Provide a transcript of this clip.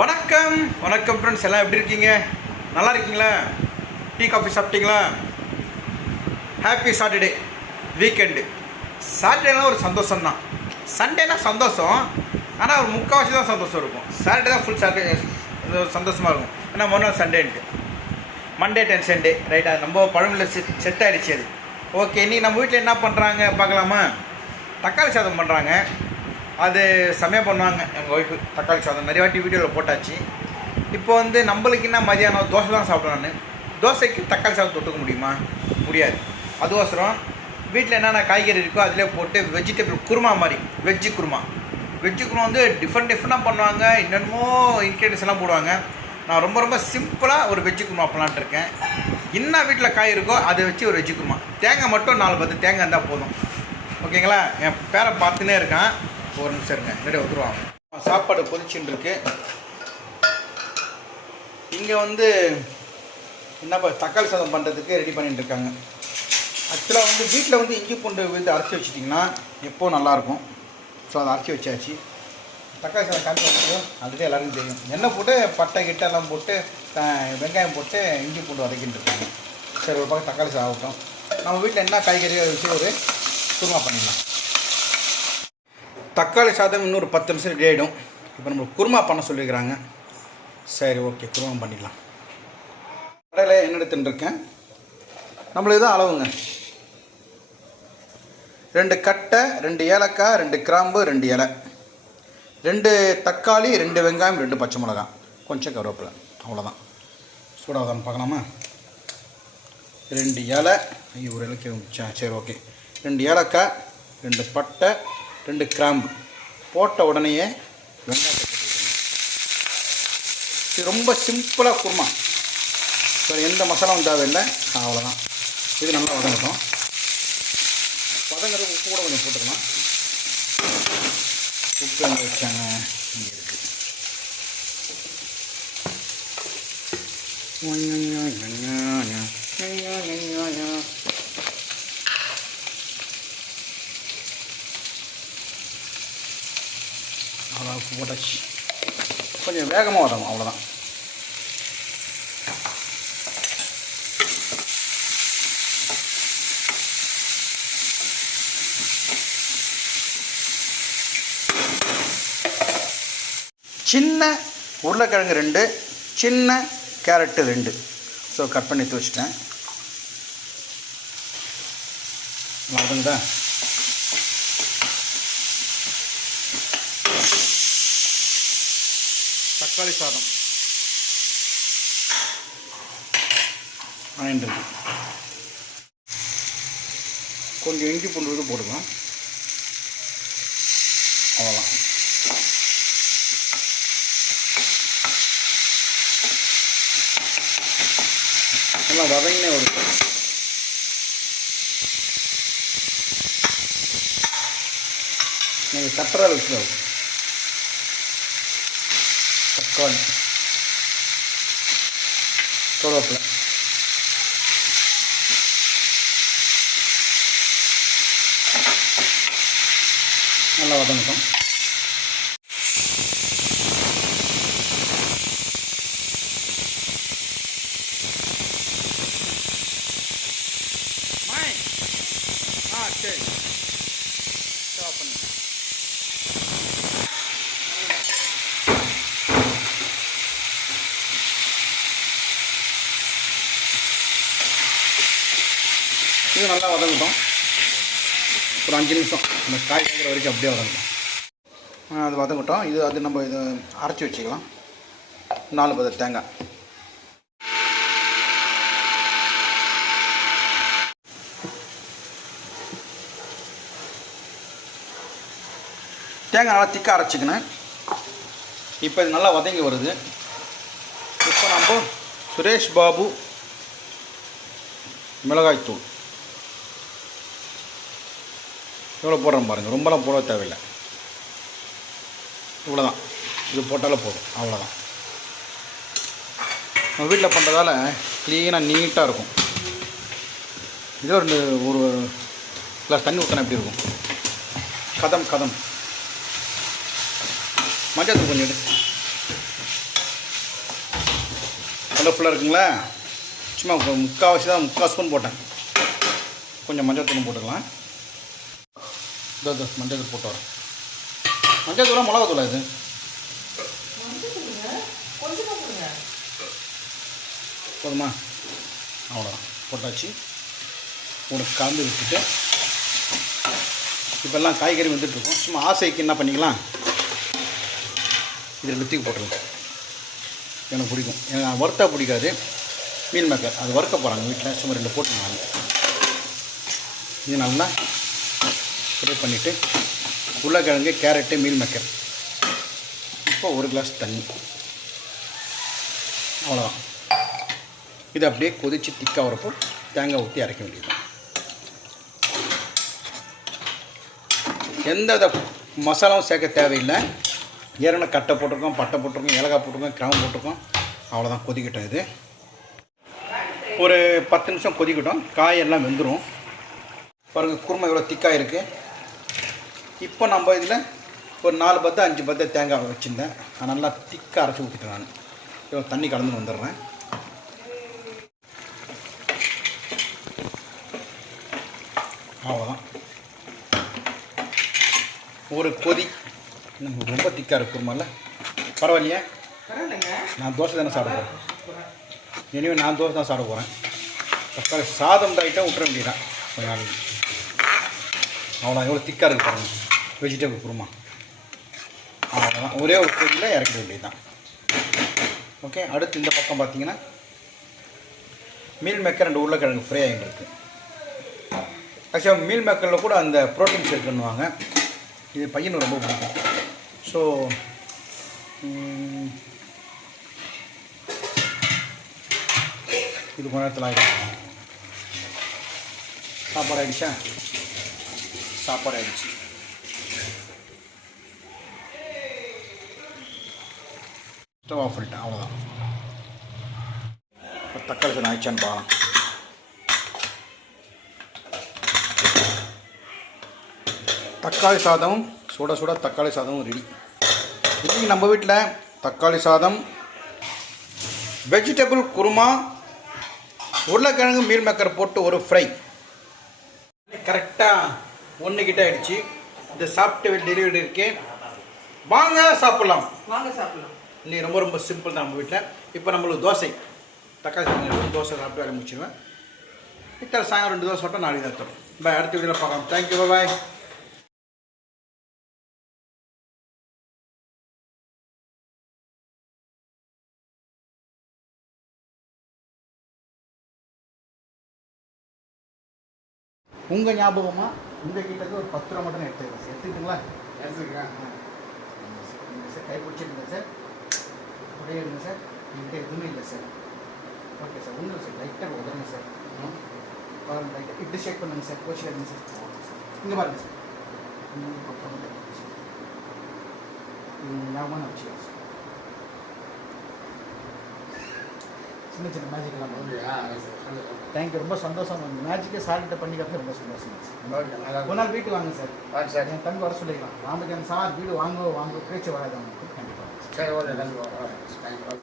வணக்கம். வணக்கம் ஃப்ரெண்ட்ஸ் எல்லாம் எப்படி இருக்கீங்க? நல்லா இருக்கீங்களா? டீ காஃபி சாப்பிட்டீங்களா? ஹாப்பி சாட்டர்டே வீக்கெண்டு சாட்டர்டேலாம் ஒரு சந்தோஷம் தான் சண்டேனா சந்தோஷம். ஆனால் ஒரு முக்கால்வாசி தான் சந்தோஷம் இருக்கும். சாட்டர்டே தான் ஃபுல் சாட்டர்டே சந்தோஷமாக இருக்கும். ஏன்னா மறுநாள் சண்டேன்ட்டு மண்டே டென் சண்டே ரைட்டா நம்ம பழமில் செட் செட் ஆகிடுச்சு அது. ஓகே இன்றைக்கி நம்ம வீட்டில் என்ன பண்ணுறாங்க பார்க்கலாமா? தக்காளி சாதம் பண்ணுறாங்க அது செமையாக பண்ணுவாங்க. எங்கள் ஒய்ஃபு தக்காளி சாதம் நிறைய வாட்டி வீடியோவில் போட்டாச்சு. இப்போ வந்து நம்மளுக்கு என்ன மதியானம் தோசை தான் சாப்பிடுவேன் நான். தோசைக்கு தக்காளி சாதம் தொட்டுக்க முடியுமா? முடியாது. அதுவசரம் வீட்டில் என்னென்ன காய்கறி இருக்கோ அதிலே போட்டு வெஜிடபிள் குருமா மாதிரி வெஜ்ஜு குருமா. வெஜ்ஜு குருமா வந்து டிஃப்ரெண்ட் டிஃப்ரெண்ட்டாக பண்ணுவாங்க. என்னென்னமோ இன்க்ரீடியன்ஸ் எல்லாம் போடுவாங்க. நான் ரொம்ப ரொம்ப சிம்பிளாக ஒரு வெஜ்ஜு குருமா பண்ணலான்ட்டு இருக்கேன். என்ன வீட்டில் காய் இருக்கோ அதை வச்சு ஒரு வெஜ்ஜு குருமா. தேங்காய் மட்டும் நாலு பத்து தேங்காய் இருந்தால் போதும். ஓகேங்களா? என் பேரை பார்த்துனே இருக்கான். ஒரு நிமிஷம் இருங்க ரெடி வந்துடுவான் சாப்பாடு கொதிச்சுட்டு இருக்கு இங்கே வந்து என்னப்பா தக்காளி சாதம் பண்ணுறதுக்கு ரெடி பண்ணிட்டு இருக்காங்க ஆக்சுவலாக வந்து வீட்டில் வந்து இஞ்சி பூண்டு விழுந்து அரைச்சி வச்சிட்டிங்கன்னா எப்போ நல்லாயிருக்கும்? ஸோ அதை அரைச்சி வச்சாச்சு. தக்காளி சாதம் காய்ச்சி வந்து அதுவே எல்லாருக்கும் தெரியும். எண்ணெய் போட்டு பட்டை கிட்ட எல்லாம் போட்டு வெங்காயம் போட்டு இஞ்சி பூண்டு வதக்கிட்டு இருக்காங்க சரி ஒரு பக்கம் தக்காளி சாதம் ஆகட்டும் நம்ம வீட்டில் என்ன காய்கறி வச்சு ஒரு குருமா பண்ணிடலாம். தக்காளி சாதம் இன்னொரு பத்து நிமிஷம் ரெடி ஆகிடும் இப்போ நம்மளுக்கு குருமா பண்ண சொல்லியிருக்கிறாங்க சரி ஓகே குருமா பண்ணிடலாம் கடையில் என்ன எடுத்துட்டு இருக்கேன் நம்மளுக்கு தான் அளவுங்க. ரெண்டு கட்டை ரெண்டு ஏலக்காய் ரெண்டு கிராம்பு ரெண்டு இலை. ரெண்டு தக்காளி ரெண்டு வெங்காயம் ரெண்டு பச்சை மிளகாய். கொஞ்சம் கருவேப்பிலை. அவ்வளோதான் சூடாகுதான்னு பார்க்கலாமா? ரெண்டு இலை. ஐயோ ஒரு இலைக்கு சரி ஓகே ரெண்டு ஏலக்காய் ரெண்டு பட்டை ரெண்டு கிராம்பு போட்ட உடனேயே வெங்காயத்தை போட்டுக்கணும் இது ரொம்ப சிம்பிளாக குருமா. வேறு எந்த மசாலாவும் தேவையில்லை. அவ்வளோதான் இது நல்லா வதங்கட்டும். வதங்குறது உப்பு கூட கொஞ்சம் போட்டுக்கலாம். உப்பு எங்கே வச்சாங்க? இங்கே இருக்குது அவ்வளோ உப்பு போட்டாச்சு கொஞ்சம் வேகமாக வரணும் அவ்வளோதான் சின்ன உருளைக்கிழங்கு ரெண்டு சின்ன கேரட்டு ரெண்டு. ஸோ கட் பண்ணி எடுத்து வச்சுட்டேன். வதங்குதா தக்காளி சாதம். ஆயிட்டு கொஞ்சம் இஞ்சி பூண்டு இது போட்டுக்கலாம். அவ்வளோதான் எல்லாம் வதங்கினே வருது நீங்கள் தட்டுற அளவுக்கு ஆகும் தக்காளி கருவேப்பிலை நல்லா வதங்கட்டும். மாய் ஆ சரி ஸ்டாப் பண்ணு இது நல்லா வதங்கட்டும். ஒரு அஞ்சு நிமிஷம். இந்த காய் வேகிற வரைக்கும் அப்படியே வதங்கட்டும். அது வதங்கட்டும். இது அது நம்ம இது அரைச்சி வச்சுக்கலாம். நாலு பத தேங்காய். தேங்காய் நல்லா திக்காக அரைச்சிக்கினேன் இப்போ இது நல்லா வதங்கி வருது. இப்போ நம்ம சுரேஷ் பாபு மிளகாய்த்தூள். எவ்வளோ போடுறோம் பாருங்கள் ரொம்பலாம் போட தேவையில்லை. இவ்வளோதான் இது போட்டாலே போதும். அவ்வளோதான் நம்ம வீட்டில் பண்ணுறதால க்ளீனாக நீட்டாக இருக்கும். இதே ஒரு ஒரு கிளாஸ் தண்ணி ஊற்றினா எப்படி இருக்கும்? கதம் கதம். மஞ்சள் தூள் கொஞ்சம் எடு. கலர்ஃபுல்லாக ஃபுல்லாக இருக்குங்களா? சும்மா முக்கால்வாசி தான் முக்கால் ஸ்பூன் போட்டேன். கொஞ்சம் மஞ்சள் தூள் போட்டுக்கலாம். இதோ இதோ மஞ்சள் தூள் போட்டு வரேன் மஞ்சள் தூளா மிளகா தூளா இது? போதுமா? அவ்வளோதான் போட்டாச்சு. ஒரு கலந்து விட்டுட்டு இப்போல்லாம் காய்கறி வந்துட்டுருக்கோம் சும்மா ஆசைக்கு என்ன பண்ணிக்கலாம்? இதில் லுத்திக்கு போட்டுருவோம் எனக்கு பிடிக்கும். எனக்கு வறுத்தா பிடிக்காது. மீன் மேக்கர். அது வறுக்க போகிறாங்க வீட்டில் சும்மா ரெண்டு போட்டுருந்தாங்க இது நல்லா ஃப்ரை பண்ணிவிட்டு உருளைக்கிழங்கு கேரட்டு மீல் மேக்கர். இப்போ ஒரு கிளாஸ் தண்ணி. அவ்வளோதான் இது அப்படியே கொதித்து திக்காக வரப்போ தேங்காய் ஊற்றி அரைக்க வேண்டியது எந்த வித மசாலாவும் சேர்க்க தேவையில்லை. ஏற்கனவே கட்டை போட்டிருக்கோம் பட்டை போட்டிருக்கோம் ஏலக்காய் போட்டிருக்கோம் கிராம்பு போட்டிருக்கோம். அவ்வளோதான் கொதிக்கட்டும் இது. ஒரு பத்து நிமிஷம் கொதிக்கட்டும். காயெல்லாம் வெந்துடும் பாருங்கள் குருமை எவ்வளோ திக்காக இருக்குது இப்போ நம்ம இதில் ஒரு நாலு பத்து அஞ்சு பத்து தேங்காய் வச்சுருந்தேன். அது நல்லா திக்காக அரைச்சி ஊற்றிட்டேன் நான். இப்போ தண்ணி கலந்து வந்துடுறேன். அவ்வளோதான். ஒரு கொதி. இன்னும் ரொம்ப திக்காக இருக்கு குருமால பரவாயில்லையே? நான் தோசை தானே சாப்பிட போகிறேன் இனிமேல் நான் தோசை தான் சாப்பிட போகிறேன் தக்காளி சாதம் ஐட்டம் விட்டுற வேண்டியதான் கொஞ்ச நாளைக்கு. அவ்வளோ எவ்வளோ திக்காக இருக்குது பாருங்க. வெஜிடபிள் குருமா. அவ்வளோதான் ஒரே ஒரு கொதியில் இறக்க வேண்டியது தான் ஓகே அடுத்து இந்த பக்கம் பார்த்தீங்கன்னா மீல் மேக்கர் ரெண்டு உருளைக்கிழங்கு ஃப்ரை ஆகிட்டு ஆக்சுவலாக மீல் மேக்கரில் கூட அந்த ப்ரோட்டீன்ஸ் இருக்குன்னுவாங்க இது பையனுக்கு ரொம்ப பிடிக்கும். ஸோ இது கொஞ்ச நேரத்தில் ஆகிடும் சாப்பாடு ஆகிடுச்சா சாப்பாடு ஆகிடுச்சு ஸ்டவ் ஆஃப் பண்ணிட்டேன் அவ்வளோதான் இப்போ தக்காளி சாதம் ஆயிடுச்சான்னு தக்காளி சாதம் சுட சுட தக்காளி சாதமும் ரெடி இன்றைக்கி நம்ம வீட்டில் தக்காளி சாதம் வெஜிடபிள் குருமா உருளைக்கிழங்கு மீல் மேக்கர் போட்டு ஒரு ஃப்ரை கரெக்டாக ஒன்று கிட்ட ஆயிடுச்சு. இந்த சாப்பிட்டு டெலிவரி இருக்கேன். வாங்க சாப்பிட்லாம். வாங்க சாப்பிட்லாம். இன்னைக்கு ரொம்ப ரொம்ப சிம்பிள் தான் நம்ம வீட்டில் இப்போ நம்மளுக்கு தோசை. தக்காளி சாதம் தோசை சாப்பிட்டு வேலை முடிச்சிடுவேன் இத்தனை சாயங்காலம் ரெண்டு தோசை சாப்பிட்டா நாளைக்கு தான் தரும் பாய் அடுத்த வீடியோவில் பார்க்கலாம். தேங்க்யூ பாய் உங்கள் ஞாபகமா? இந்த கிட்டக்கு ஒரு பத்து ரூபா மட்டும் எடுத்துக்கிறேன் எடுத்துக்கிட்டுங்களா? எடுத்துக்கிறேன். சார் கை பிடிச்சிருங்க சார். அப்படியே இருங்க சார் என்கிட்ட எதுவுமே இல்லை சார். ஓகே சார் ஒன்றும் இல்லை சார் லைட்டாக உதருங்க சார். பாருங்கள் லைட்டாக இப்படி செக் பண்ணுங்க சார் கோச்சில் இருங்க சார். இங்கே பாருங்கள் சார். ஞாபகம் வச்சுக்கலாம் சார். சின்ன சின்ன மேஜிக் எல்லாம் பண்ணுங்க தேங்க்யூ ரொம்ப சந்தோஷம். மேஜிக்கே சார்கிட்ட பண்ணிக்கிறது ரொம்ப சந்தோஷம். சார் ஒரு நாள் வீட்டுக்கு வாங்க சார் என் தம்பி வர சொல்லிக்கலாம் ராமஜன் சார் வீடு வாங்க வாங்க பேச்சு வராது அவங்களுக்கு. கண்டிப்பாக சரி ஓகே கண்டிப்பாக